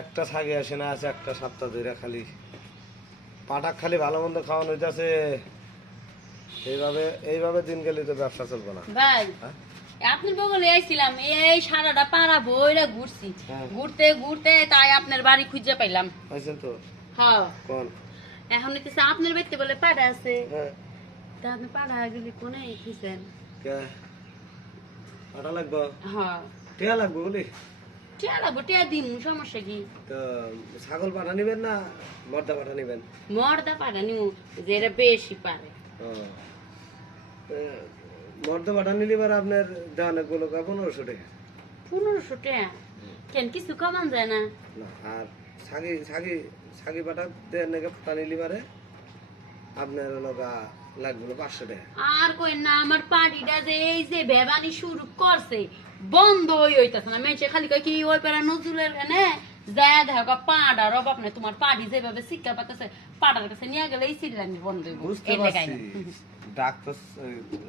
একটা ছাগি আসে না, আছে একটা সপ্তাহ ধরে খালি পাটাক খালি ভালো মন্দ খাওয়ানো হইতাছে। এইভাবে এইভাবে দিন গেলে তো ব্যবসা চলবে না ভাই হ্যাঁ? আপনি বগলে আইছিলাম, এই সারাটা পাড়া বইরা ঘুরছি, হ্যাঁ। ঘুরতে ঘুরতে তাই আপনার বাড়ি খুঁজে পাইলাম। পাইছেন তো? হ্যাঁ কোন? এখন হইতেছে আপনার বাড়িতে বলে পাড়া আছে, হ্যাঁ। তা আপনি পাড়া গেলে কোনে খুঁজছেন? কে পাটা লাগবো? হ্যাঁ টিয়া লাগবো বলি টিয়া লাগবো, টিয়া দিম, সমস্যা কি? তো ছাগল পাঠা নিবেন না মর্দা পাঠা নিবেন? মর্দা পাড়া নিমু, যেটা বেশি পারে। ও, তো মর্দা পাঠা নিলে এবার আপনার দেওয়ানে গুলো 1500 টাকা। 1500 টাকা কেন, কিছু কমান যায় না? না আর ছাগি ছাগি ছাগি পাঠা দেন নাকি পাঠা নিলে পারে আপনার হলো লাগবে 500 টাকা। আর কই না, আমার পার্টিটা যে এই যে বেবানি শুরু করছে বন্ধ হইতাছে না। মেয়েছে খালি কয় কি ওই পাড়া নজরুলের এনে যায় দেখো পাড়ার অভাব নেই, তোমার পার্টি যেভাবে শিক্ষা পাইতেছে পাড়ার কাছে নিয়ে গেলে এই সিরিয়ানি বন্ধ হইব। বুঝতে এই লেখাই পারছি ডাক তো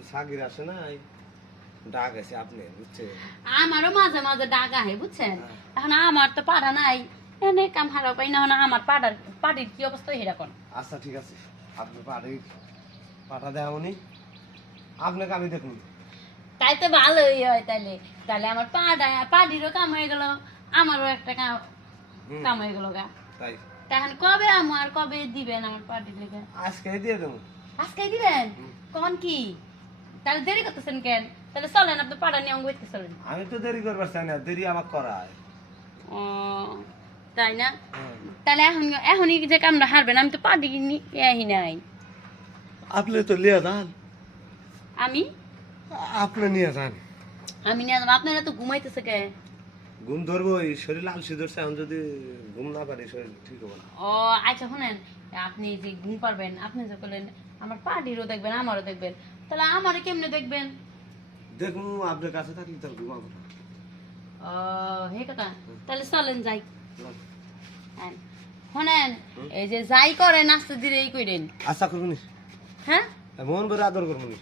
ছাগির আসে না, ডাক আছে আপনি বুঝছেন। আমারও মাঝে মাঝে ডাক আহে বুঝছেন। এখন আমার তো পাড়া নাই, এনে কাম হারাও পাই না, আমার পার্টির কি অবস্থা হেরা কোন। আচ্ছা ঠিক আছে, আপনি পাঠা দেওয়ানি আপনাকে আমি দেখুন। তাই তো ভালোই হয়, তাইলে তাহলে আমার পার্টিরও কাম হয়ে গেল, আমারও একটা কাম হয়ে গেল গা। তাই তখন কবে আমার কবে দিবেন আমার পার্টির লেগে? আজকে দিয়ে দেবো। আজকেই দিবেন? কোন কি তাহলে দেরি করতেছেন কেন? তাহলে চলেন আপনি পাড়া নিয়ে অঙ্গ হইতে চলেন। আমি তো দেরি করবার চাই না, দেরি আমার করায়। ও তাই না? তাহলে এখনই যে কামটা হারবেন, আমি তো পার্টি নিয়ে নাই। আপনি তো নিয়ে যান, আমি আপনি নিয়ে যান। আমি নিয়ে যাবো, আপনারা তো ঘুমাইতেছে কে? ঘুম ধরবো, এই শরীর আলসি ধরছে, এখন যদি ঘুম না পারি শরীর ঠিক হবে না। ও আচ্ছা শুনেন, আপনি যে ঘুম পারবেন, আপনি যে বললেন আমার পার্টিরও দেখবেন আমারও দেখবেন, তাহলে আমারও কেমনে দেখবেন? দেখুন আপনার কাছে থাকলে তার ঘুমাবো না। ও হে কথা, তাহলে চলেন যাই। শোনেন, এই যে যাই করেন আস্তে ধীরে এই করেন। আশা করবো নি, হ্যাঁ মন ভরে আদর করবো নি।